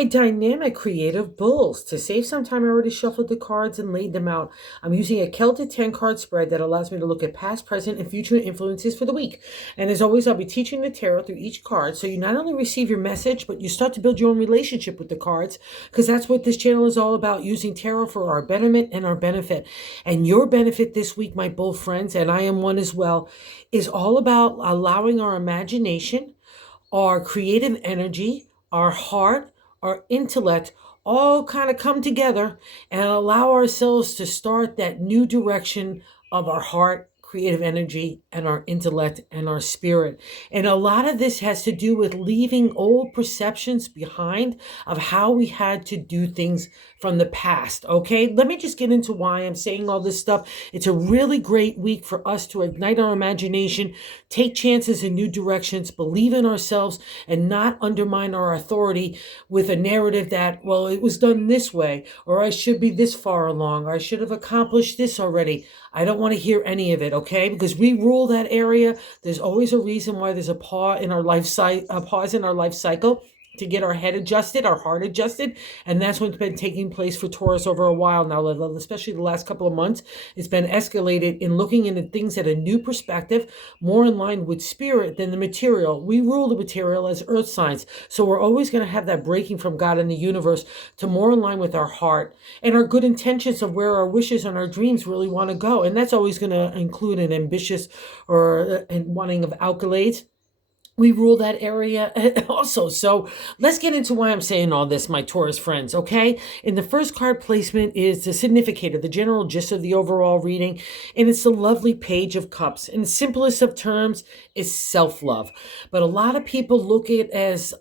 my dynamic creative bulls. To save some time, I already shuffled the cards and laid them out. I'm using a Celtic 10 card spread that allows me to look at past, present, and future influences for the week. And as always, I'll be teaching the tarot through each card. So you not only receive your message, but you start to build your own relationship with the cards, because that's what this channel is all about, using tarot for our betterment and our benefit. And your benefit this week, my bull friends, and I am one as well, is all about allowing our imagination, our creative energy, our heart, our intellect, all kind of come together and allow ourselves to start that new direction of our heart, creative energy, and our intellect and our spirit. And a lot of this has to do with leaving old perceptions behind of how we had to do things from the past. Okay, let me just get into why I'm saying all this stuff. It's a really great week for us to ignite our imagination, take chances in new directions, believe in ourselves, and not undermine our authority with a narrative that, well, it was done this way, or I should be this far along, or I should have accomplished this already. I don't want to hear any of it, okay? Because we rule that area. There's always a reason why there's a pause in our life cycle to get our head adjusted, our heart adjusted. And that's what's been taking place for Taurus over a while now, especially the last couple of months. It's been escalated in looking into things at a new perspective, more in line with spirit than the material. We rule the material as earth signs. So we're always going to have that breaking from God and the universe to more in line with our heart and our good intentions of where our wishes and our dreams really want to go. And that's always going to include an ambitious or wanting of accolades. We rule that area also. So let's get into why I'm saying all this, my Taurus friends, okay? In the first card placement is the significator, the general gist of the overall reading, and it's the lovely Page of Cups. In the simplest of terms, is self-love. But a lot of people look at it as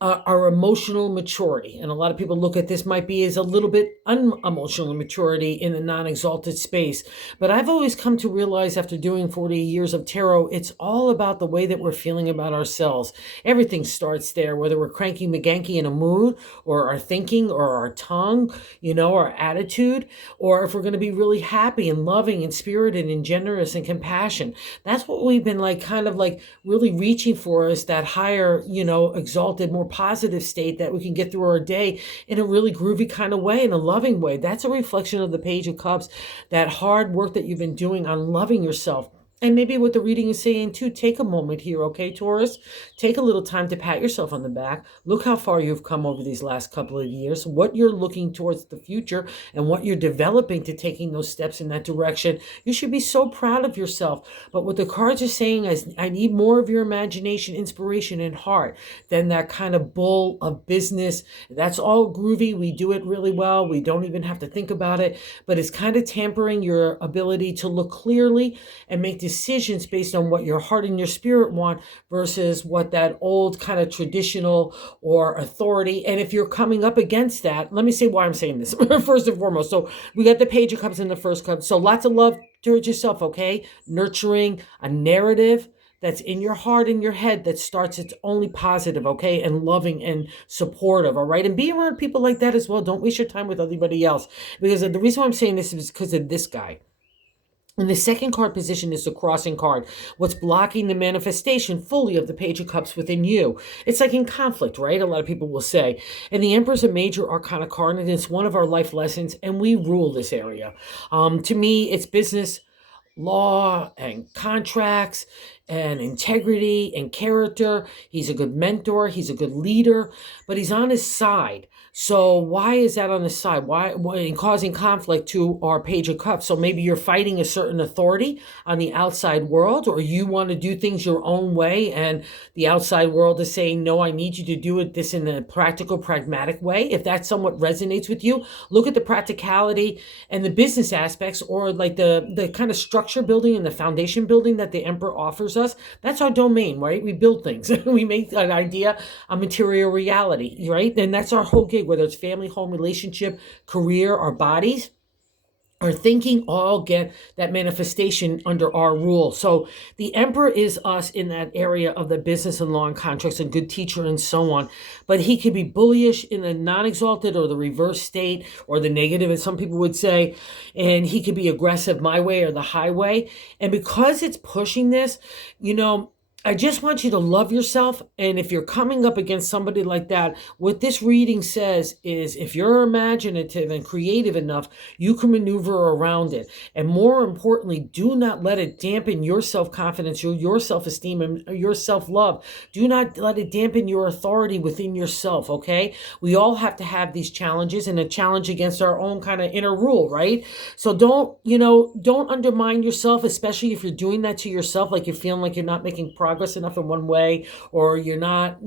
our emotional maturity. And a lot of people look at this might be as a little bit unemotional maturity in the non-exalted space. But I've always come to realize after doing 40 years of tarot, it's all about the way that we're feeling about ourselves. Everything starts there, whether we're cranky McGanky in a mood, or our thinking, or our tongue, our attitude, or if we're going to be really happy and loving and spirited and generous and compassion. That's what we've been kind of really reaching for, is that higher, exalted, more positive state that we can get through our day in a really groovy kind of way, in a loving way. That's a reflection of the Page of Cups, that hard work that you've been doing on loving yourself. And maybe what the reading is saying too, take a moment here, okay, Taurus? Take a little time to pat yourself on the back. Look how far you've come over these last couple of years, what you're looking towards the future, and what you're developing to taking those steps in that direction. You should be so proud of yourself. But what the cards are saying is, I need more of your imagination, inspiration, and heart than that kind of bull of business. That's all groovy. We do it really well. We don't even have to think about it. But it's kind of tampering your ability to look clearly and make decisions based on what your heart and your spirit want versus what that old kind of traditional or authority. And if you're coming up against that, let me say why I'm saying this first and foremost. So we got the Page of Cups in the first cup. So lots of love towards yourself, okay? Nurturing a narrative that's in your heart and your head that starts, it's only positive, okay? And loving and supportive, all right? And be around people like that as well. Don't waste your time with everybody else. Because the reason why I'm saying this is because of this guy. And the second card position is the crossing card. What's blocking the manifestation fully of the Page of Cups within you? It's like in conflict, right? A lot of people will say. And the Emperor's a major arcana card, and it's one of our life lessons, and we rule this area. To me, it's business, law, and contracts, and integrity, and character. He's a good mentor. He's a good leader, but he's on his side. So why is that on the side? Why in causing conflict to our Page of Cups? So maybe you're fighting a certain authority on the outside world, or you want to do things your own way, and the outside world is saying, no, I need you to do it this in a practical, pragmatic way. If that somewhat resonates with you, look at the practicality and the business aspects, or like the kind of structure building and the foundation building that the Emperor offers us. That's our domain, right? We build things. We make an idea a material reality, right? And that's our whole gig, whether it's family, home, relationship, career, our bodies, our thinking, all get that manifestation under our rule. So the Emperor is us in that area of the business and law and contracts, and good teacher and so on. But he could be bullish in the non-exalted or the reverse state, or the negative, as some people would say. And he could be aggressive my way or the highway. And because it's pushing this, I just want you to love yourself. And if you're coming up against somebody like that, what this reading says is if you're imaginative and creative enough, you can maneuver around it. And more importantly, do not let it dampen your self-confidence, your self-esteem, and your self-love. Do not let it dampen your authority within yourself, okay? We all have to have these challenges and a challenge against our own kind of inner rule, right? So don't undermine yourself, especially if you're doing that to yourself, like you're feeling like you're not making progress enough in one way, or you're not,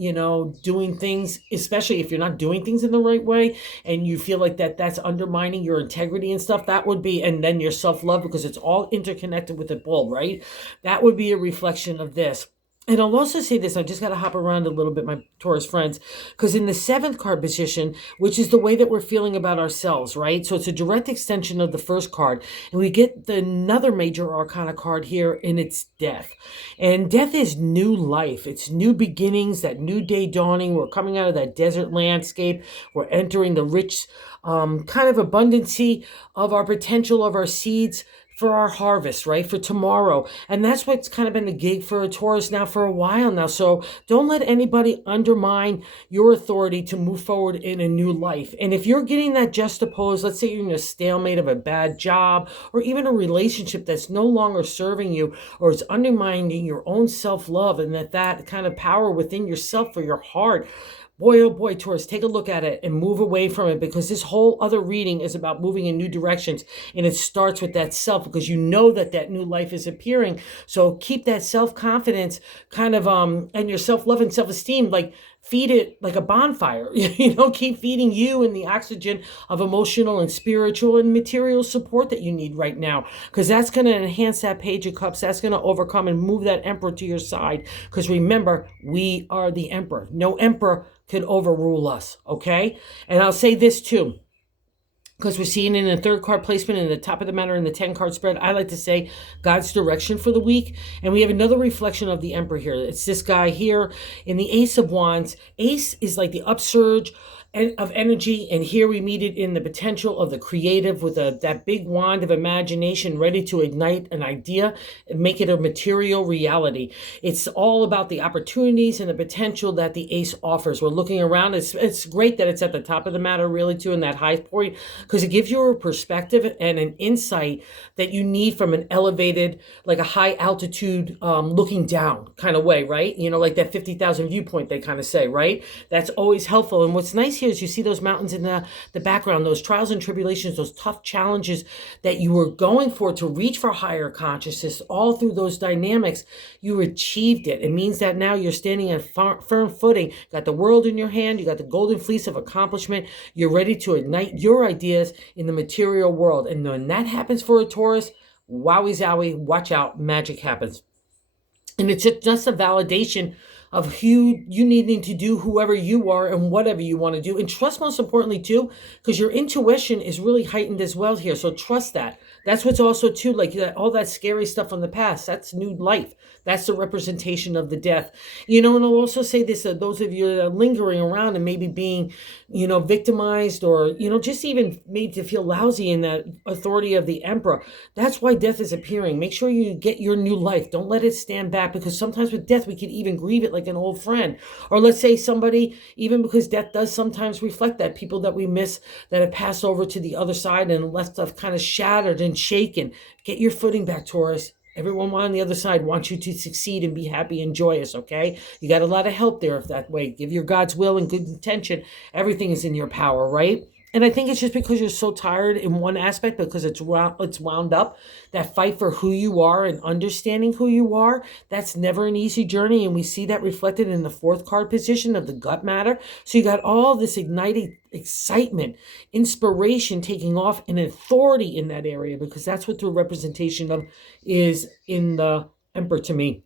doing things, especially if you're not doing things in the right way, and you feel like that's undermining your integrity and stuff. That would be, and then your self-love, because it's all interconnected with the bull, right? That would be a reflection of this. And I'll also say this, I just got to hop around a little bit, my Taurus friends, because in the 7th card position, which is the way that we're feeling about ourselves, right? So it's a direct extension of the first card. And we get another major arcana card here, and it's death. And death is new life. It's new beginnings, that new day dawning. We're coming out of that desert landscape. We're entering the rich kind of abundancy of our potential, of our seeds, for our harvest, right? For tomorrow. And that's what's kind of been the gig for a Taurus now for a while now. So don't let anybody undermine your authority to move forward in a new life. And if you're getting that juxtaposed, let's say you're in a stalemate of a bad job, or even a relationship that's no longer serving you, or it's undermining your own self-love, and that kind of power within yourself for your heart, boy, oh boy, Taurus, take a look at it and move away from it, because this whole other reading is about moving in new directions. And it starts with that self, because you know that new life is appearing. So keep that self-confidence kind of, and your self-love and self-esteem, like feed it like a bonfire, keep feeding you and the oxygen of emotional and spiritual and material support that you need right now, because that's going to enhance that Page of Cups. That's going to overcome and move that Emperor to your side, because remember, we are the Emperor. No Emperor could overrule us, okay? And I'll say this too, because we're seeing in the 3rd card placement in the top of the matter in the 10-card spread, I like to say God's direction for the week. And we have another reflection of the Emperor here. It's this guy here in the Ace of Wands. Ace is like the upsurge of energy, and here we meet it in the potential of the creative, with that big wand of imagination ready to ignite an idea and make it a material reality. It's all about the opportunities and the potential that the Ace offers. We're looking around. It's great that it's at the top of the matter, really, too, in that high point, because it gives you a perspective and an insight that you need from an elevated, like a high altitude, looking down kind of way, right? Like that 50,000 viewpoint, they kind of say, right? That's always helpful. And what's nice here is you see those mountains in the background, those trials and tribulations, those tough challenges that you were going for to reach for higher consciousness. All through those dynamics, you achieved it. It means that now you're standing on firm footing. You got the world in your hand. You got the golden fleece of accomplishment. You're ready to ignite your ideas in the material world. And when that happens for a Taurus, wowie zowie, watch out, magic happens. And it's just a validation of who you needing to do, whoever you are and whatever you want to do. And trust, most importantly, too, because your intuition is really heightened as well here. So trust that. That's what's also, too, like all that scary stuff from the past. That's new life. That's the representation of the death. And I'll also say this, those of you that are lingering around and maybe being, victimized, or, just even made to feel lousy in that authority of the Emperor. That's why death is appearing. Make sure you get your new life. Don't let it stand back, because sometimes with death, we can even grieve it like an old friend. Or let's say somebody, even because death does sometimes reflect that, people that we miss that have passed over to the other side and left us kind of shattered and shaken. Get your footing back, Taurus. Everyone on the other side wants you to succeed and be happy and joyous, okay? You got a lot of help there if that way. Give your God's will and good intention. Everything is in your power, right? And I think it's just because you're so tired in one aspect, because it's wound up, that fight for who you are and understanding who you are, that's never an easy journey. And we see that reflected in the 4th card position of the gut matter. So you got all this igniting excitement, inspiration taking off, and authority in that area, because that's what the representation of is in the Emperor to me.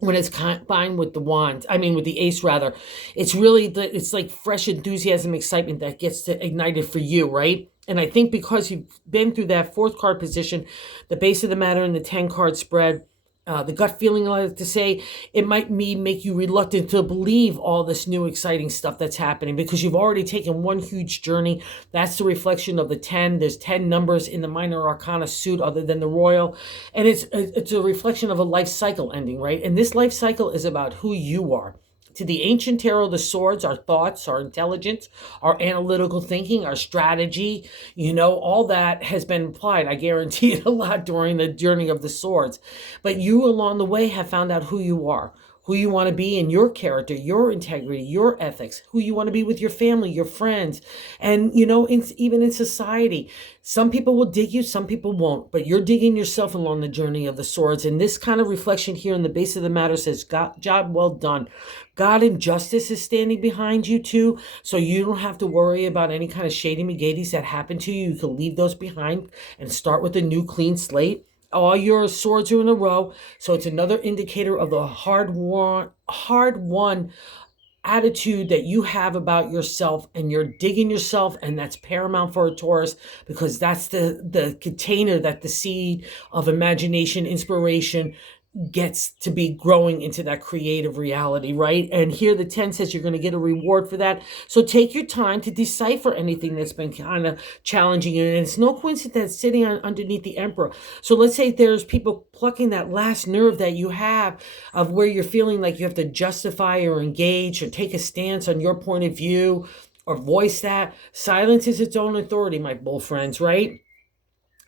When it's combined with with the Ace rather, it's really, it's like fresh enthusiasm, excitement that gets to ignited for you, right? And I think because you've been through that 4th card position, the base of the matter and the 10-card spread, The gut feeling, I like to say, it might make you reluctant to believe all this new exciting stuff that's happening because you've already taken one huge journey. That's the reflection of the 10. There's 10 numbers in the minor arcana suit other than the royal. And it's a reflection of a life cycle ending, right? And this life cycle is about who you are. To the ancient tarot, the swords, our thoughts, our intelligence, our analytical thinking, our strategy, all that has been applied. I guarantee it a lot during the journey of the swords. But you along the way have found out who you are, who you want to be in your character, your integrity, your ethics, who you want to be with your family, your friends, and, even in society. Some people will dig you, some people won't, but you're digging yourself along the journey of the swords. And this kind of reflection here in the base of the matter says, job well done. God and justice is standing behind you too, so you don't have to worry about any kind of shady McGadies that happen to you. You can leave those behind and start with a new clean slate. All your swords are in a row, so it's another indicator of the hard-won attitude that you have about yourself, and you're digging yourself, and that's paramount for a Taurus because that's the container that the seed of imagination, inspiration gets to be growing into that creative reality, right? And here the 10 says you're going to get a reward for that. So take your time to decipher anything that's been kind of challenging you. And it's no coincidence that it's sitting underneath the Emperor. So let's say there's people plucking that last nerve that you have of where you're feeling like you have to justify or engage or take a stance on your point of view or voice that. Silence is its own authority, my bull friends, right?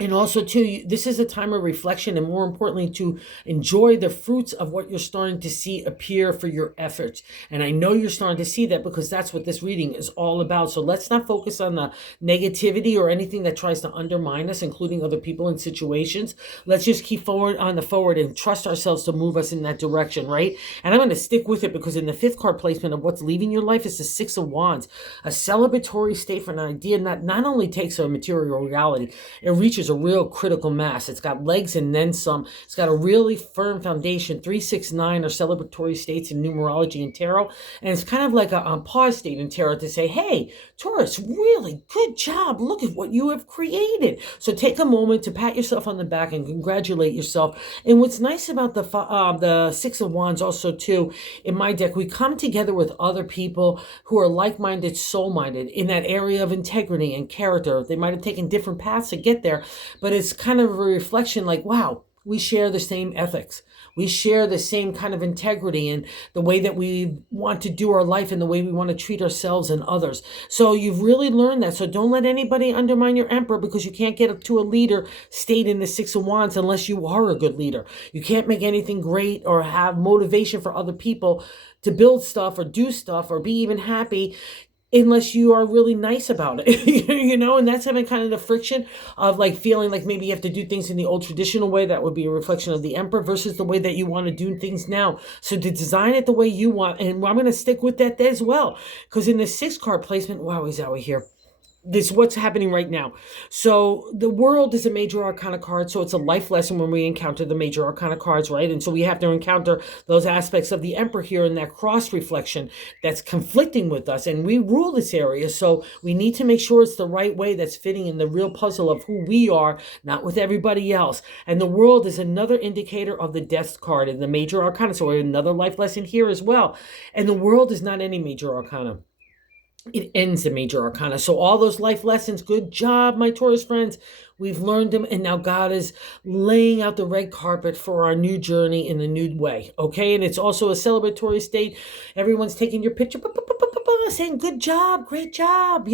And also, too, this is a time of reflection and, more importantly, to enjoy the fruits of what you're starting to see appear for your efforts. And I know you're starting to see that because that's what this reading is all about. So let's not focus on the negativity or anything that tries to undermine us, including other people and situations. Let's just keep forward and trust ourselves to move us in that direction, right? And I'm going to stick with it because in the 5th card placement of what's leaving your life is the 6 of Wands, a celebratory state for an idea that not only takes a material reality, it reaches a real critical mass. It's got legs and then some. It's got a really firm foundation. 3, 6, 9 are celebratory states in numerology and tarot. And it's kind of like a pause state in tarot to say, hey, Taurus, really good job. Look at what you have created. So take a moment to pat yourself on the back and congratulate yourself. And what's nice about the 6 of Wands also too, in my deck, we come together with other people who are like-minded, soul-minded in that area of integrity and character. They might have taken different paths to get there, but it's kind of a reflection like, wow, we share the same ethics. We share the same kind of integrity and the way that we want to do our life and the way we want to treat ourselves and others. So you've really learned that. So don't let anybody undermine your Emperor because you can't get up to a leader state in the 6 of Wands unless you are a good leader. You can't make anything great or have motivation for other people to build stuff or do stuff or be even happy unless you are really nice about it, and that's having kind of the friction of like feeling like maybe you have to do things in the old traditional way. That would be a reflection of the Emperor versus the way that you want to do things now. So to design it the way you want, and I'm going to stick with that as well, because in the 6 card placement, wow, is that here. This what's happening right now. So the world is a major arcana card, so it's a life lesson when we encounter the major arcana cards, right? And so we have to encounter those aspects of the Emperor here in that cross reflection that's conflicting with us, and we rule this area, so we need to make sure it's the right way that's fitting in the real puzzle of who we are, not with everybody else. And the world is another indicator of the death card in the major arcana, so another life lesson here as well. And the world is not any major arcana. It ends the major arcana. So all those life lessons, good job, my Taurus friends. We've learned them, and now God is laying out the red carpet for our new journey in a new way, okay? And it's also a celebratory state. Everyone's taking your picture, saying, good job, great job,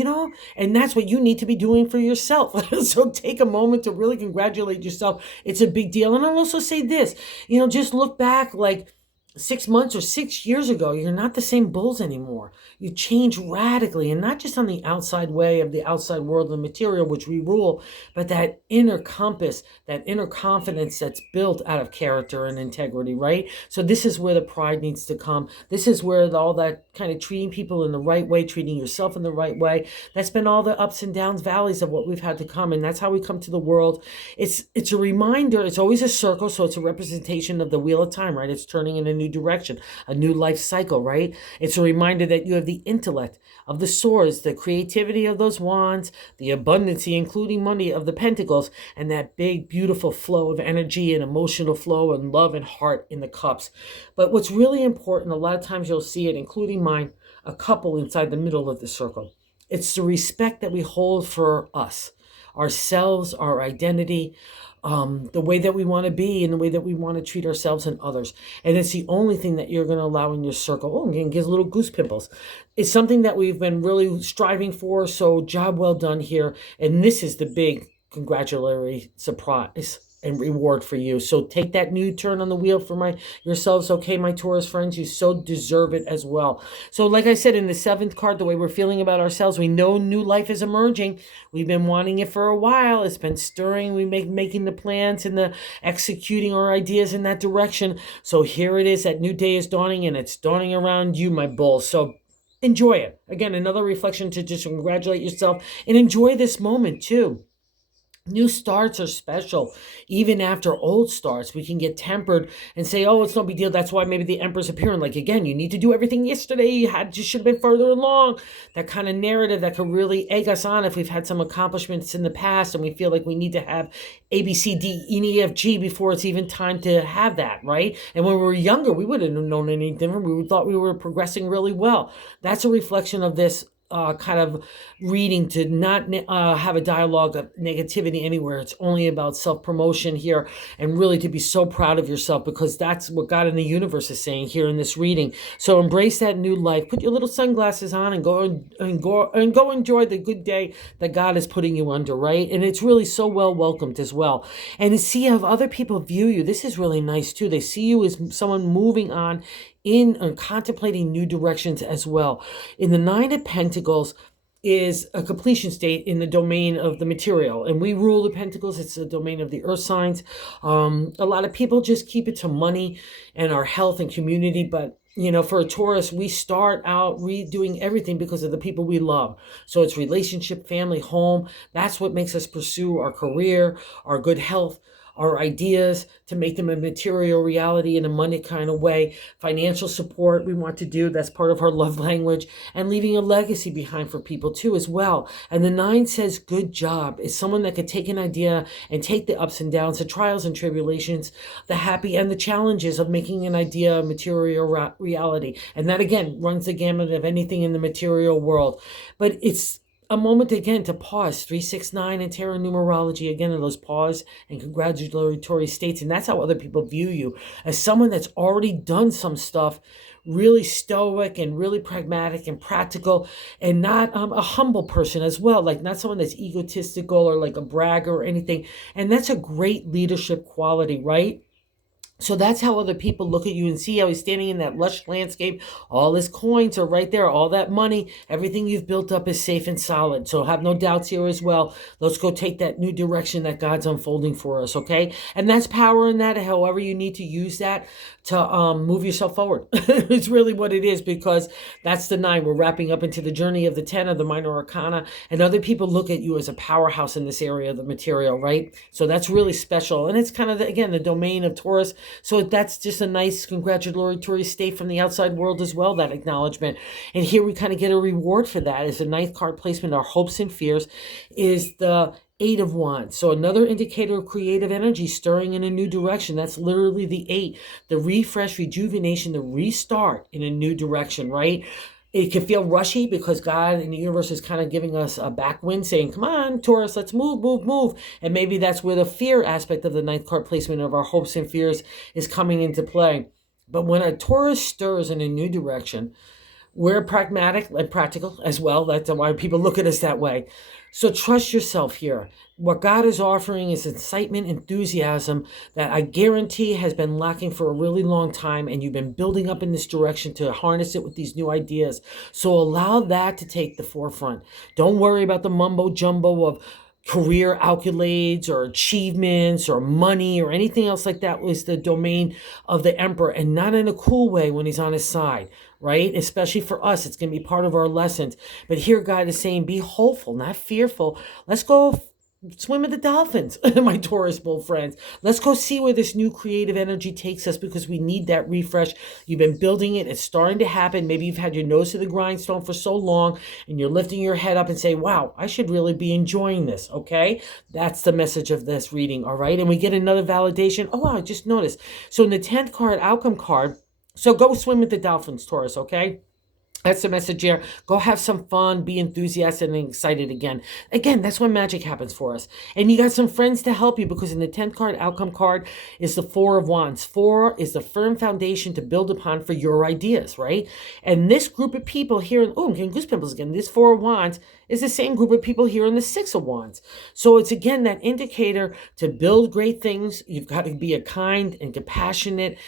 and that's what you need to be doing for yourself. So take a moment to really congratulate yourself. It's a big deal. And I'll also say this, just look back like 6 months or 6 years ago. You're not the same bulls anymore. You change radically, and not just on the outside way of the outside world of material, which we rule, but that inner compass, that inner confidence that's built out of character and integrity, right? So this is where the pride needs to come. This is where all that kind of treating people in the right way, treating yourself in the right way, that's been all the ups and downs, valleys of what we've had to come, and that's how we come to the world. It's a reminder. It's always a circle, so it's a representation of the wheel of time, right? It's turning in a new new direction, a new life cycle, right? It's a reminder that you have the intellect of the swords, the creativity of those wands, the abundancy, including money, of the pentacles, and that big, beautiful flow of energy and emotional flow and love and heart in the cups. But what's really important, a lot of times you'll see it, including mine, a couple inside the middle of the circle. It's the respect that we hold for us, ourselves, our identity, the way that we want to be and the way that we want to treat ourselves and others. And it's the only thing that you're going to allow in your circle. Oh, I'm getting little goose pimples. It's something that we've been really striving for. So job well done here. And this is the big congratulatory surprise and reward for you. So take that new turn on the wheel for yourselves. Okay, my Taurus friends, you so deserve it as well. So like I said, in the 7th card, the way we're feeling about ourselves, we know new life is emerging. We've been wanting it for a while. It's been stirring. We making the plans and the executing our ideas in that direction. So here it is. That new day is dawning, and it's dawning around you, my bull. So enjoy it. Again, another reflection to just congratulate yourself and enjoy this moment too. New starts are special. Even after old starts, we can get tempered and say, oh, it's no big deal. That's why maybe the Emperor's appearing. Like, again, you need to do everything yesterday. You should have been further along. That kind of narrative that could really egg us on if we've had some accomplishments in the past and we feel like we need to have A, B, C, D, E, F, G before it's even time to have that, right? And when we were younger, we wouldn't have known any different. We thought we were progressing really well. That's a reflection of this kind of reading, to not have a dialogue of negativity anywhere. It's only about self-promotion here, and really to be so proud of yourself, because that's what God in the universe is saying here in this reading. So embrace that new life. Put your little sunglasses on and go enjoy the good day that God is putting you under, right? And it's really so well welcomed as well. And to see how other people view you, this is really nice too. They see you as someone moving on in and contemplating new directions as well. In the 9 of Pentacles is a completion state in the domain of the material, and we rule the Pentacles. It's the domain of the earth signs. A lot of people just keep it to money and our health and community, but you know, for a Taurus, we start out redoing everything because of the people we love. So it's relationship, family, home. That's what makes us pursue our career, our good health, our ideas, to make them a material reality in a money kind of way. Financial support we want to do. That's part of our love language. And leaving a legacy behind for people too as well. And the 9 says good job. It's someone that could take an idea and take the ups and downs, the trials and tribulations, the happy and the challenges of making an idea a material reality. And that again runs the gamut of anything in the material world. But it's a moment again to pause. 3, 6, 9 in tarot numerology, again, in those pause and congratulatory states. And that's how other people view you, as someone that's already done some stuff, really stoic and really pragmatic and practical, and not a humble person as well, like not someone that's egotistical or like a bragger or anything. And that's a great leadership quality, right? So that's how other people look at you, and see how he's standing in that lush landscape. All his coins are right there. All that money, everything you've built up is safe and solid. So have no doubts here as well. Let's go take that new direction that God's unfolding for us, okay? And that's power in that, however you need to use that to move yourself forward. It's really what it is, because that's the 9. We're wrapping up into the journey of the 10 of the minor arcana, and other people look at you as a powerhouse in this area of the material, right? So that's really special. And it's kind of, again, the domain of Taurus. So that's just a nice congratulatory state from the outside world as well, that acknowledgement. And here we kind of get a reward for that. As a 9th card placement, our hopes and fears is the 8 of Wands. So another indicator of creative energy stirring in a new direction. That's literally the 8, the refresh, rejuvenation, the restart in a new direction, right? It can feel rushy because God and the universe is kind of giving us a backwind, saying, come on, Taurus, let's move, move, move. And maybe that's where the fear aspect of the 9th card placement of our hopes and fears is coming into play. But when a Taurus stirs in a new direction, we're pragmatic and practical as well. That's why people look at us that way. So trust yourself here. What God is offering is excitement, enthusiasm that I guarantee has been lacking for a really long time, and you've been building up in this direction to harness it with these new ideas. So allow that to take the forefront. Don't worry about the mumbo jumbo of career accolades or achievements or money or anything else like that. Was the domain of the Emperor, and not in a cool way when he's on his side, right? Especially for us, it's going to be part of our lessons. But here God is saying, be hopeful, not fearful. Let's go swim with the dolphins, my Taurus bull friends. Let's go see where this new creative energy takes us, because we need that refresh. You've been building it. It's starting to happen. Maybe you've had your nose to the grindstone for so long and you're lifting your head up and saying, wow, I should really be enjoying this. Okay. That's the message of this reading. All right. And we get another validation. Oh, wow, I just noticed. So in the 10th card, outcome card, so go swim with the dolphins, Taurus. Okay. That's the message here. Go have some fun, be enthusiastic and excited again. Again, that's when magic happens for us. And you got some friends to help you, because in the 10th card, outcome card, is the Four of Wands. Four is the firm foundation to build upon for your ideas, right? And this group of people here, oh, I'm getting goose pimples again. This Four of Wands is the same group of people here in the Six of Wands. So it's, again, that indicator to build great things. You've got to be a kind and compassionate,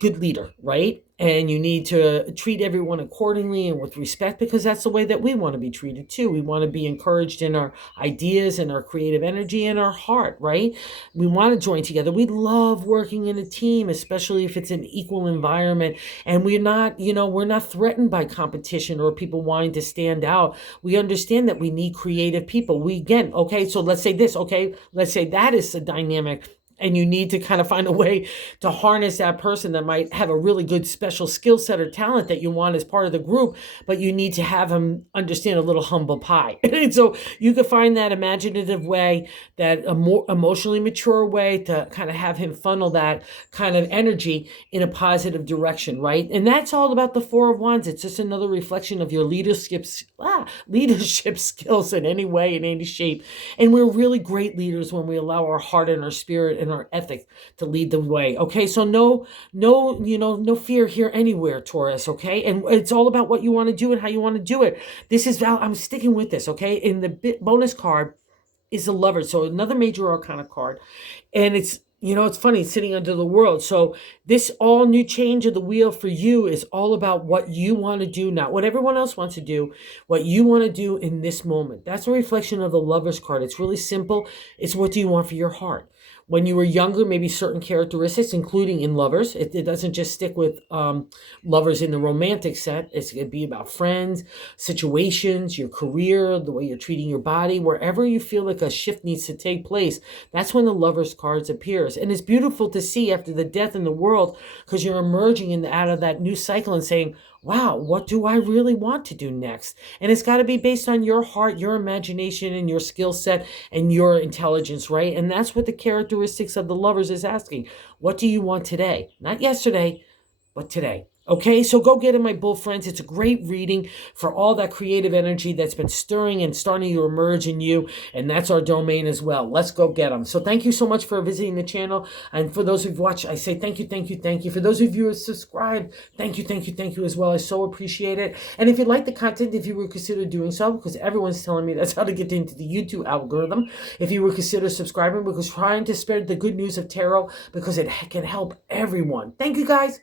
good leader, right? And you need to treat everyone accordingly and with respect, because that's the way that we want to be treated too. We want to be encouraged in our ideas and our creative energy and our heart, right? We want to join together. We love working in a team, especially if it's an equal environment. And we're not, we're not threatened by competition or people wanting to stand out. We understand that we need creative people. Okay, so let's say this, okay? Let's say that is the dynamic. And you need to kind of find a way to harness that person that might have a really good special skill set or talent that you want as part of the group, but you need to have them understand a little humble pie. And so you could find that imaginative way, that a more emotionally mature way to kind of have him funnel that kind of energy in a positive direction, right? And that's all about the Four of Wands. It's just another reflection of your leadership skills in any way, in any shape. And we're really great leaders when we allow our heart and our spirit and our ethic to lead the way. Okay, so no fear here anywhere, Taurus. Okay, and it's all about what you want to do and how you want to do it. This is I'm sticking with this. Okay, in the bonus card is the Lovers, so another major arcana card, and it's funny, it's sitting under the World. So this all new change of the wheel for you is all about what you want to do, not what everyone else wants to do, what you want to do in this moment. That's a reflection of the Lovers card. It's really simple. It's what do you want for your heart? When you were younger, maybe certain characteristics, including in lovers. It doesn't just stick with lovers in the romantic set. It's going to be about friends, situations, your career, the way you're treating your body. Wherever you feel like a shift needs to take place, that's when the Lovers cards appears. And it's beautiful to see after the death in the world, because you're emerging out of that new cycle and saying, wow, what do I really want to do next? And it's got to be based on your heart, your imagination, and your skill set and your intelligence, right? And that's what the characteristics of the Lovers is asking. What do you want today? Not yesterday, but today. Okay, so go get it, my bull friends. It's a great reading for all that creative energy that's been stirring and starting to emerge in you, and that's our domain as well. Let's go get them. So thank you so much for visiting the channel, and for those who've watched, I say thank you, thank you, thank you. For those of you who have subscribed, thank you, thank you, thank you as well. I so appreciate it. And if you like the content, if you would consider doing so, because everyone's telling me that's how to get into the YouTube algorithm, if you would consider subscribing, because trying to spread the good news of tarot, because it can help everyone. Thank you, guys.